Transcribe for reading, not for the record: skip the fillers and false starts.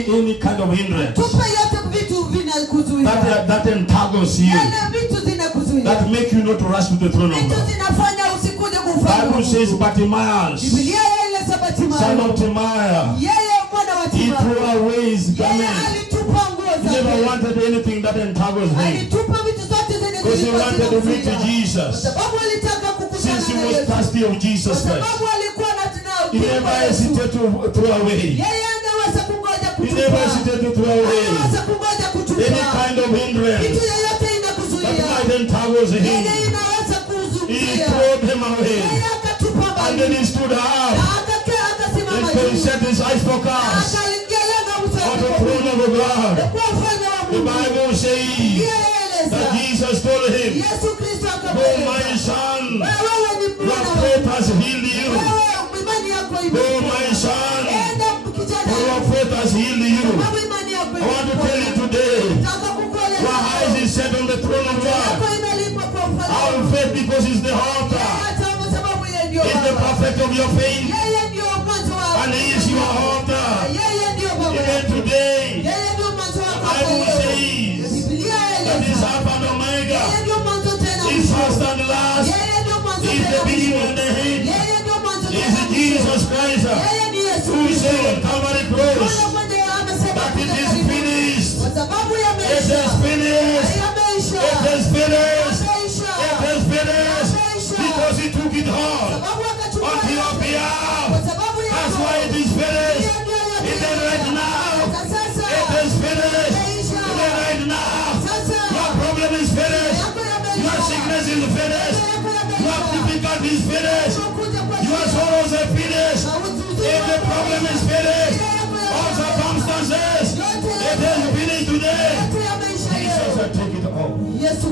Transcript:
any kind of hindrance tupe yote vitu vinakuzuia, that entangles you, yale vitu zinakuzuia, that make you not to rush to the throne of vitu God. zinafanya usikuje kufanya. Bible says Bartimaeus, Biblia ile Bartimaeus, son of Timaeus, yeye mwana wa he Timaeus, threw away his yeye garment. alitupa nguo He never zake, wanted anything that entangles him, alitupa vitu zote zenye because he zilikuwa wanted to meet zinamzuia. Jesus. Sababu alitaka kukutana Since he na was Yesu, thirsty of Jesus kwa Christ, sababu alikuwa na he never hesitated to throw away. yeye angeweza kungoja He never kutupa, hesitated to throw away angeweza kungoja kutupa any kind of kitu hindrance yoyote that inakuzuia, might entangles him. yeye inaweza He kuzuia, threw them away, yeye akatupa and then mbali, he stood up na akakaa akasimama and he juu, set his eyes focused akalengeleza on uso the throne of God. kwa ufalme wa The Mungu. Bible says Yeye eleza that Jesus told him, Yesu Kristo "Oh akamwambia, my son, wewe ni your mwana wa faith has healed you. wewe, imani yako Oh imepona. my son, Enda kijana, for your faith has healed you." sababu imani yako I want to tell you imepona. today, Nataka kukueleza your eyes is set on the throne of yako God. imelipwa kwa ufalme. Our faith, because it's the author, Hata kwa sababu yeye ndio is the Baba. perfect of your faith, Yeye ndio mwanzo wako. and he is your author. Yeye ndio Baba. Even today, Yeye ndio mwanzo wako. Bible says Biblia that is eleza Alpha and Omega, yeye ndio mwanzo tena is mwisho. first and last, Yeye ndio mwanzo is the tena beginning mwisho. and the end, Yeye ndio mwanzo is tena mwisho. Jesus Christ, Yeye ni Yesu who Kristo. said on Calvary cross Yule mwenye amesema that it is karibu. finished. Kwa sababu It yameisha. is finished. Yameisha. It is finished. Yameisha. It is finished. Because he took it all Sababu akachukua on your yote. Kwa behalf. sababu ya That's why it is finished. Yeye ndio yote. It is right now. Sasa. It is finished. Yameisha. It is right now. Sasa. Your problem is finished. Yako yameisha. Your sickness is finished. Yako yameisha. Your difficulty is finished. Unakuja kwa Your Yesu. sorrows are finished. Hautuzuia. If the problem is finished, all circumstances, it is finished today. Yote yameisha Jesus leo. will take it all. Yesu